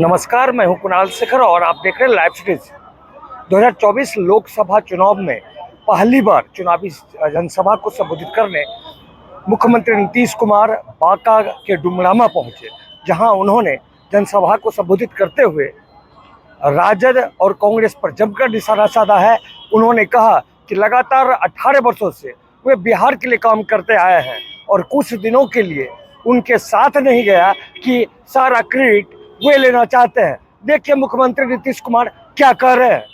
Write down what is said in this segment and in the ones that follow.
नमस्कार, मैं हूं कुणाल शेखर और आप देख रहे हैं लाइव सिटीज। 2024 लोकसभा चुनाव में पहली बार चुनावी जनसभा को संबोधित करने मुख्यमंत्री नीतीश कुमार बांका के डुमरामा पहुंचे, जहां उन्होंने जनसभा को संबोधित करते हुए राजद और कांग्रेस पर जमकर निशाना साधा है। उन्होंने कहा कि लगातार 18 वर्षों से वे बिहार के लिए काम करते आए हैं और कुछ दिनों के लिए उनके साथ नहीं गया कि सारा क्रेडिट वे लेना चाहते हैं। देखिए मुख्यमंत्री नीतीश कुमार क्या कह रहे हैं।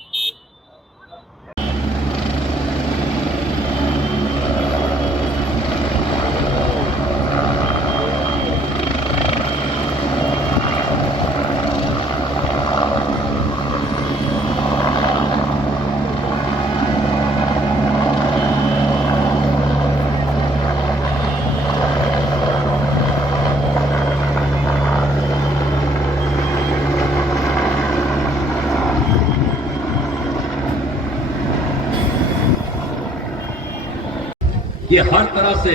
ये हर तरह से,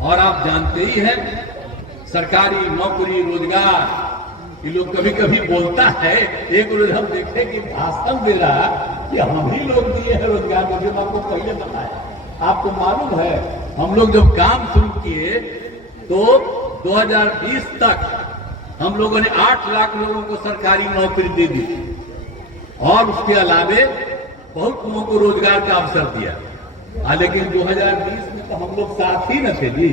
और आप जानते ही हैं, सरकारी नौकरी रोजगार, ये लोग कभी कभी बोलता है। एक रोज हम देखे कि भाषण दे रहा कि हम ही लोग दिए हैं रोजगार, मुझे आपको पहले बताया। आपको मालूम है, हम लोग जब काम शुरू किए तो 2020 तक हम लोगों ने 8 लाख लोगों को सरकारी नौकरी दे दी और उसके अलावे बहुत लोगों को रोजगार का अवसर दिया। लेकिन 2020 में तो हम लोग साथ ही न थे जी।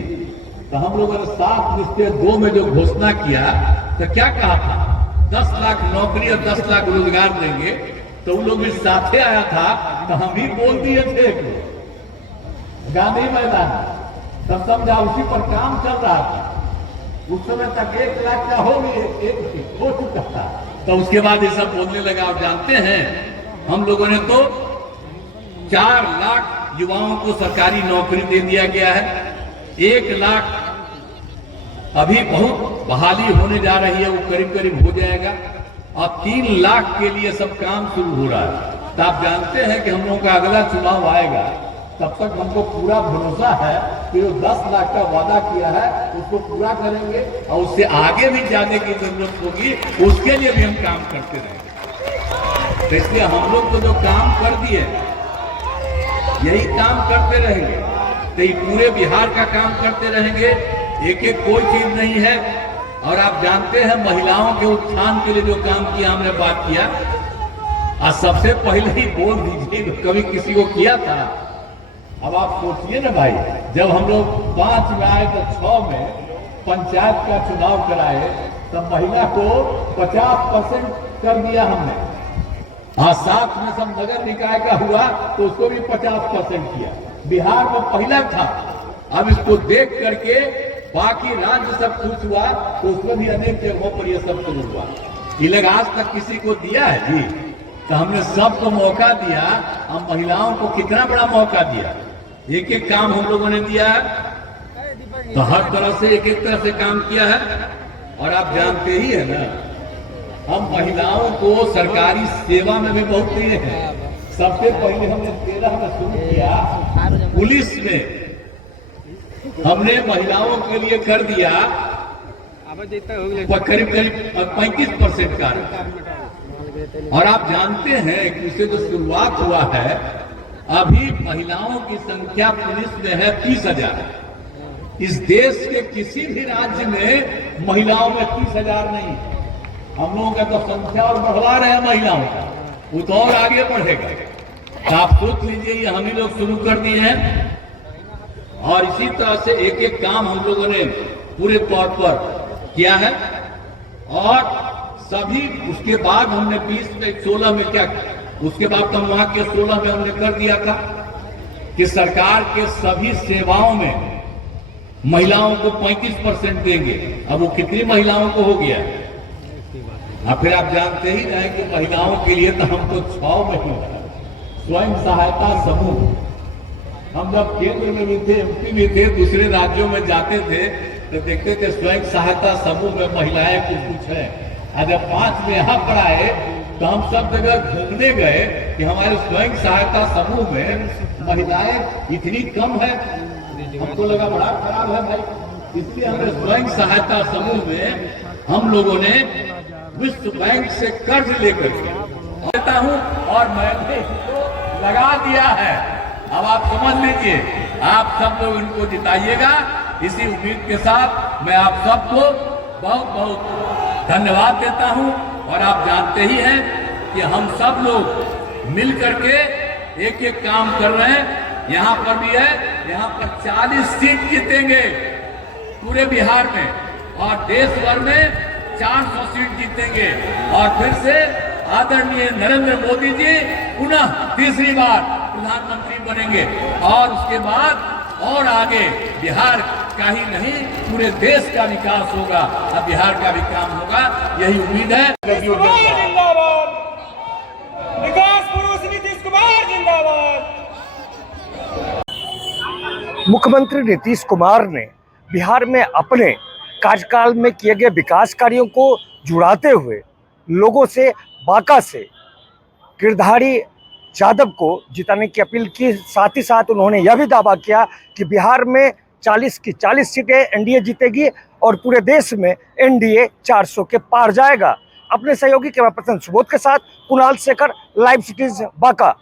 तो हम लोगों ने 7 निश्चय 2 में जो घोषणा किया तो क्या कहा था, 10 लाख नौकरी और 10 लाख रोजगार देंगे। तो उन लोग भी साथे आया था, तो हम भी बोल दिए थे गांधी मैदान, तब समझा उसी पर काम चल रहा था। उस समय तक 1 लाख का हो चुका था। तो उसके बाद ये सब बोलने लगा। आप जानते हैं, हम लोगों ने तो 4 लाख युवाओं को सरकारी नौकरी दे दिया गया है। 1 लाख अभी बहुत बहाली होने जा रही है, वो करीब करीब हो जाएगा। और 3 लाख के लिए सब काम शुरू हो रहा है। तो आप जानते हैं कि हम लोगों का अगला चुनाव आएगा, तब तक हमको पूरा भरोसा है कि जो 10 लाख का वादा किया है उसको पूरा करेंगे और उससे आगे भी जाने की जरूरत होगी, उसके लिए भी हम काम करते रहेंगे। तो इसलिए हम लोग तो जो काम कर दिए यही काम करते रहेंगे। तो ये पूरे बिहार का काम करते रहेंगे, एक एक कोई चीज नहीं है। और आप जानते हैं, महिलाओं के उत्थान के लिए जो काम किया, हमने बात किया। और सबसे पहले ही बोल दीजिए, कभी किसी को किया था। अब आप सोचिए ना भाई, जब हम लोग 5 में आए तो 6 में पंचायत का चुनाव कराए, तब महिला को 50% कर दिया हमने। 7 में सब नगर निकाय का हुआ तो उसको भी 50% किया। बिहार में पहला था। अब इसको देख करके बाकी राज्य सब खुश हुआ, तो उसमें भी अनेक जगहों पर यह सब शुरू हुआ। ये लोग आज तक किसी को दिया है जी? तो हमने सबको मौका दिया। हम महिलाओं को कितना बड़ा मौका दिया, एक एक काम हम लोगों ने दिया है। तो हर तरह से एक एक तरह से काम किया है। और आप जानते ही है ना, हम महिलाओं को सरकारी सेवा में भी बहुत दिए हैं। सबसे पहले हमने 13 में शुरू किया, पुलिस में हमने महिलाओं के लिए कर दिया करीब करीब 35% कार्य। और आप जानते हैं कि उससे जो शुरुआत हुआ है, अभी महिलाओं की संख्या पुलिस में है 30,000। इस देश के किसी भी राज्य में महिलाओं में 30,000 नहीं। हम लोगों का तो संख्या और बढ़वा रहे हैं महिलाओं का, वो तो और आगे बढ़ेगा। तो आप सोच लीजिए, ये हम ही लोग शुरू कर दिए हैं। और इसी तरह से एक एक काम हम लोगों ने पूरे तौर पर किया है। और सभी उसके बाद हमने 20 में 16 में क्या, उसके बाद तो वहां के 16 में हमने कर दिया था कि सरकार के सभी सेवाओं में महिलाओं को 35% देंगे। अब वो कितनी महिलाओं को हो गया? फिर आप जानते ही रहे कि महिलाओं के लिए तो हमको 6 महीने स्वयं सहायता समूह, हम जब केंद्र में भी थे, एमपी भी थे, दूसरे राज्यों में जाते थे तो देखते थे स्वयं सहायता समूह में महिलाएं कुछ है। जब 5 में यहाँ पर आए तो हम सब जगह घूमने गए कि हमारे स्वयं सहायता समूह में महिलाएं इतनी कम है। हमको लगा बड़ा खराब है भाई, इसलिए हमने स्वयं सहायता समूह में हम लोगों ने विश्व बैंक से कर्ज लेकर के देता हूं और मैंने इनको लगा दिया है। अब आप समझ लीजिए, आप सब लोग इनको जिताइएगा। इसी उम्मीद के साथ मैं आप सबको बहुत बहुत धन्यवाद देता हूं। और आप जानते ही हैं कि हम सब लोग मिल करके एक एक काम कर रहे हैं। यहाँ पर भी है, यहाँ पर 40 सीट जीतेंगे पूरे बिहार में, और देश भर में 400 सीट जीतेंगे। और फिर से आदरणीय नरेंद्र मोदी जी पुनः तीसरी बार प्रधानमंत्री बनेंगे, और उसके बाद और आगे बिहार का ही नहीं पूरे देश का विकास होगा, अब बिहार का भी काम होगा, यही उम्मीद है। जिंदाबाद, विकास पुरुष नीतीश कुमार जिंदाबाद। मुख्यमंत्री नीतीश कुमार ने बिहार में अपने कार्यकाल में किए गए विकास कार्यों को जुड़ाते हुए लोगों से बांका से गिरधारी यादव को जिताने की अपील की। साथ ही साथ उन्होंने यह भी दावा किया कि बिहार में 40 की 40 सीटें एनडीए जीतेगी और पूरे देश में एनडीए 400 के पार जाएगा। अपने सहयोगी कैमरा पर्सन सुबोध के साथ कुणाल शेखर, लाइव सिटीज बांका।